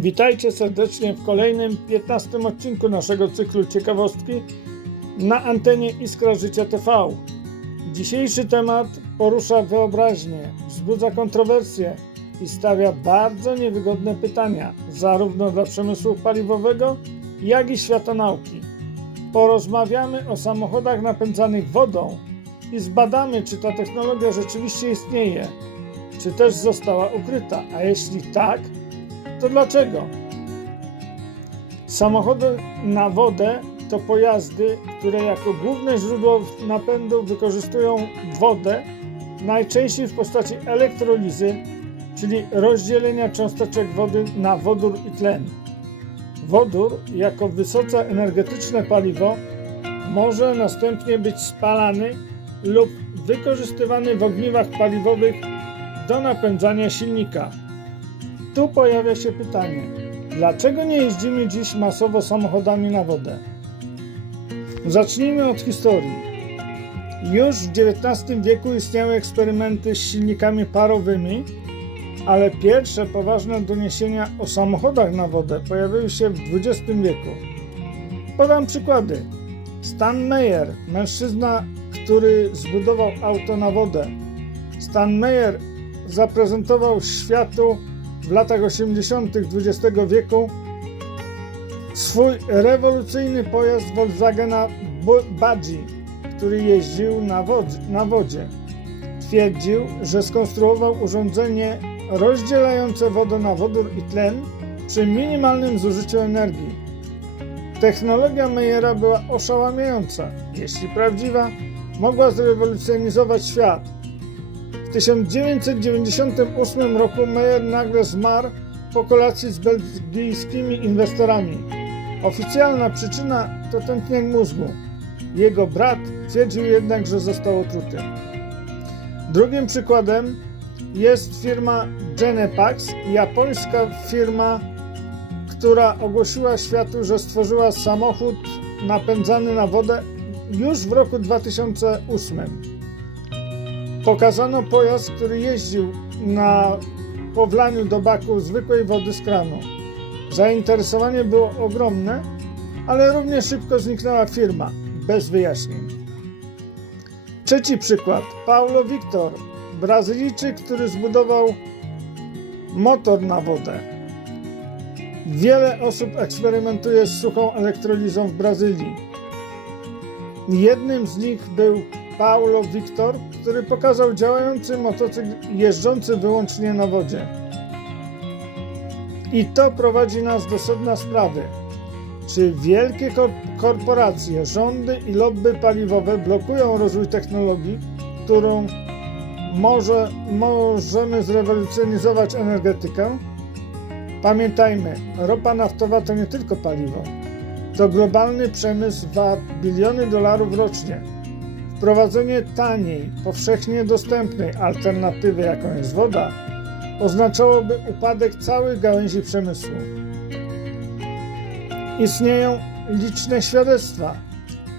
Witajcie serdecznie w kolejnym 15 odcinku naszego cyklu Ciekawostki na antenie Iskra Życia TV. Dzisiejszy temat porusza wyobraźnię, wzbudza kontrowersje i stawia bardzo niewygodne pytania, zarówno dla przemysłu paliwowego, jak i świata nauki. Porozmawiamy o samochodach napędzanych wodą i zbadamy, czy ta technologia rzeczywiście istnieje, czy też została ukryta, a jeśli tak, to dlaczego? Samochody na wodę to pojazdy, które jako główne źródło napędu wykorzystują wodę, najczęściej w postaci elektrolizy, czyli rozdzielenia cząsteczek wody na wodór i tlen. Wodór, jako wysoce energetyczne paliwo, może następnie być spalany lub wykorzystywany w ogniwach paliwowych do napędzania silnika. Tu pojawia się pytanie, dlaczego nie jeździmy dziś masowo samochodami na wodę? Zacznijmy od historii. Już w XIX wieku istniały eksperymenty z silnikami parowymi, ale pierwsze poważne doniesienia o samochodach na wodę pojawiły się w XX wieku. Podam przykłady. Stan Meyer, mężczyzna, który zbudował auto na wodę. Stan Meyer zaprezentował światu w latach 80. XX wieku swój rewolucyjny pojazd Volkswagena Budgie, który jeździł na, wod- na wodzie. Twierdził, że skonstruował urządzenie rozdzielające wodę na wodór i tlen przy minimalnym zużyciu energii. Technologia Meyera była oszałamiająca. Jeśli prawdziwa, mogła zrewolucjonizować świat. W 1998 roku Meyer nagle zmarł po kolacji z belgijskimi inwestorami. Oficjalna przyczyna to tętnienie mózgu. Jego brat twierdził jednak, że został otruty. Drugim przykładem jest firma Genepax, japońska firma, która ogłosiła światu, że stworzyła samochód napędzany na wodę już w roku 2008. Pokazano pojazd, który jeździł na powlaniu do baku zwykłej wody z kranu. Zainteresowanie było ogromne, ale równie szybko zniknęła firma, bez wyjaśnień. Trzeci przykład. Paulo Victor, Brazylijczyk, który zbudował motor na wodę. Wiele osób eksperymentuje z suchą elektrolizą w Brazylii. Jednym z nich był Paulo Victor, który pokazał działający motocykl jeżdżący wyłącznie na wodzie. I to prowadzi nas do sedna sprawy. Czy wielkie kor- korporacje, rządy i lobby paliwowe blokują rozwój technologii, którą może możemy zrewolucjonizować energetykę? Pamiętajmy, ropa naftowa to nie tylko paliwo. To globalny przemysł wart biliony dolarów rocznie. Wprowadzenie taniej, powszechnie dostępnej alternatywy, jaką jest woda, oznaczałoby upadek całych gałęzi przemysłu. Istnieją liczne świadectwa,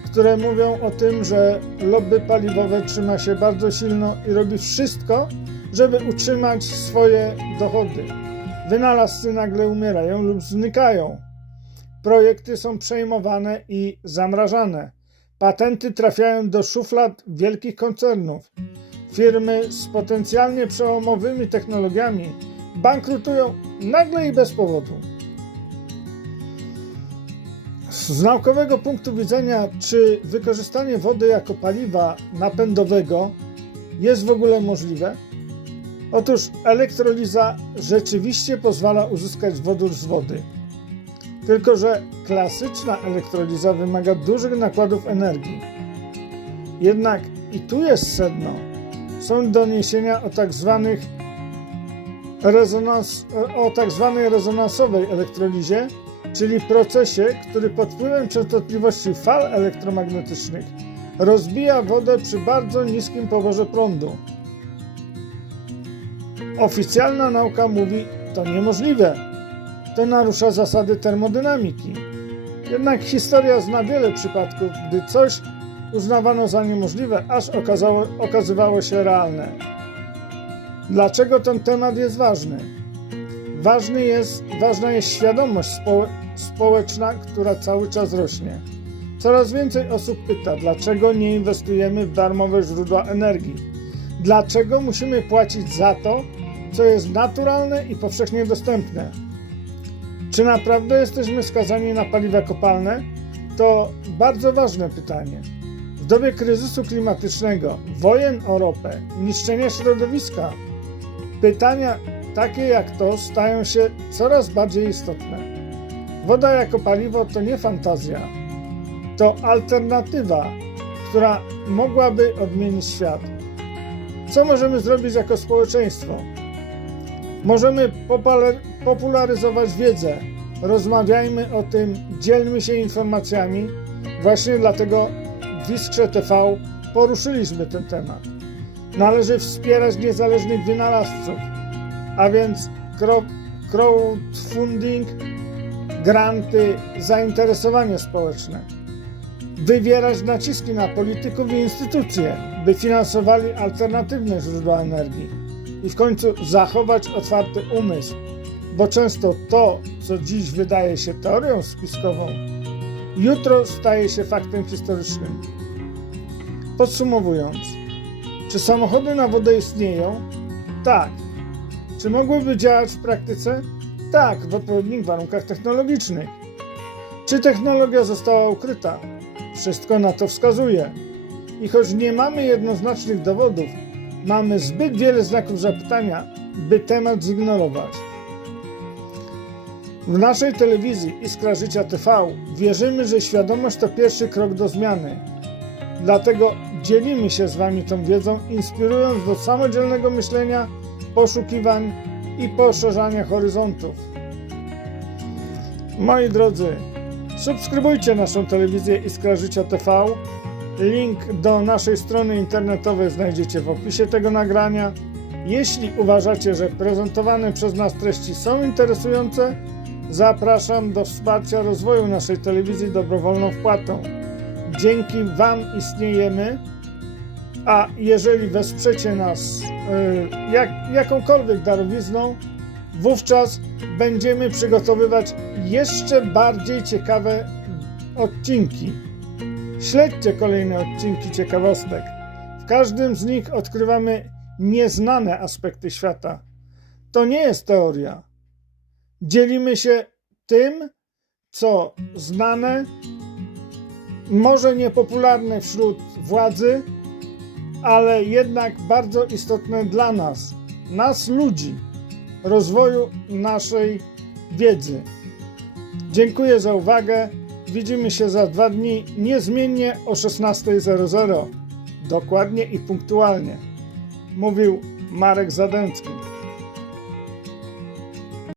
które mówią o tym, że lobby paliwowe trzyma się bardzo silno i robi wszystko, żeby utrzymać swoje dochody. Wynalazcy nagle umierają lub znikają. Projekty są przejmowane i zamrażane. Patenty trafiają do szuflad wielkich koncernów. Firmy z potencjalnie przełomowymi technologiami bankrutują nagle i bez powodu. Z naukowego punktu widzenia, czy wykorzystanie wody jako paliwa napędowego jest w ogóle możliwe? Otóż elektroliza rzeczywiście pozwala uzyskać wodór z wody. Tylko, że klasyczna elektroliza wymaga dużych nakładów energii. Jednak i tu jest sedno. Są doniesienia o tak zwanych rezonans, o tak zwanej rezonansowej elektrolizie, czyli procesie, który pod wpływem częstotliwości fal elektromagnetycznych rozbija wodę przy bardzo niskim poborze prądu. Oficjalna nauka mówi, to niemożliwe. To narusza zasady termodynamiki. Jednak historia zna wiele przypadków, gdy coś uznawano za niemożliwe, aż okazało, okazywało się realne. Dlaczego ten temat jest ważny? ważny jest, ważna jest świadomość spo, społeczna, która cały czas rośnie. Coraz więcej osób pyta, dlaczego nie inwestujemy w darmowe źródła energii? Dlaczego musimy płacić za to, co jest naturalne i powszechnie dostępne? Czy naprawdę jesteśmy skazani na paliwa kopalne? To bardzo ważne pytanie. W dobie kryzysu klimatycznego, wojen o ropę, niszczenia środowiska, pytania takie jak to stają się coraz bardziej istotne. Woda jako paliwo to nie fantazja, to alternatywa, która mogłaby odmienić świat. Co możemy zrobić jako społeczeństwo? Możemy popula- popularyzować wiedzę, rozmawiajmy o tym, dzielmy się informacjami. Właśnie dlatego w Iskrze TV poruszyliśmy ten temat. Należy wspierać niezależnych wynalazców, a więc cro- crowdfunding, granty, zainteresowanie społeczne. Wywierać naciski na polityków i instytucje, by finansowali alternatywne źródła energii i w końcu zachować otwarty umysł, bo często to, co dziś wydaje się teorią spiskową, jutro staje się faktem historycznym. Podsumowując, czy samochody na wodę istnieją? Tak. Czy mogłyby działać w praktyce? Tak, w odpowiednich warunkach technologicznych. Czy technologia została ukryta? Wszystko na to wskazuje. I choć nie mamy jednoznacznych dowodów, mamy zbyt wiele znaków zapytania, by temat zignorować. W naszej telewizji Iskra Życia TV wierzymy, że świadomość to pierwszy krok do zmiany. Dlatego dzielimy się z Wami tą wiedzą, inspirując do samodzielnego myślenia, poszukiwań i poszerzania horyzontów. Moi drodzy, subskrybujcie naszą telewizję Iskra Życia TV. Link do naszej strony internetowej znajdziecie w opisie tego nagrania. Jeśli uważacie, że prezentowane przez nas treści są interesujące, zapraszam do wsparcia rozwoju naszej telewizji dobrowolną wpłatą. Dzięki Wam istniejemy, a jeżeli wesprzecie nas y, jak, jakąkolwiek darowizną, wówczas będziemy przygotowywać jeszcze bardziej ciekawe odcinki. Śledźcie kolejne odcinki ciekawostek. W każdym z nich odkrywamy nieznane aspekty świata. To nie jest teoria. Dzielimy się tym, co znane, może niepopularne wśród władzy, ale jednak bardzo istotne dla nas, nas ludzi, rozwoju naszej wiedzy. Dziękuję za uwagę. Widzimy się za dwa dni niezmiennie o 16.00. Dokładnie i punktualnie. Mówił Marek Zadęcki.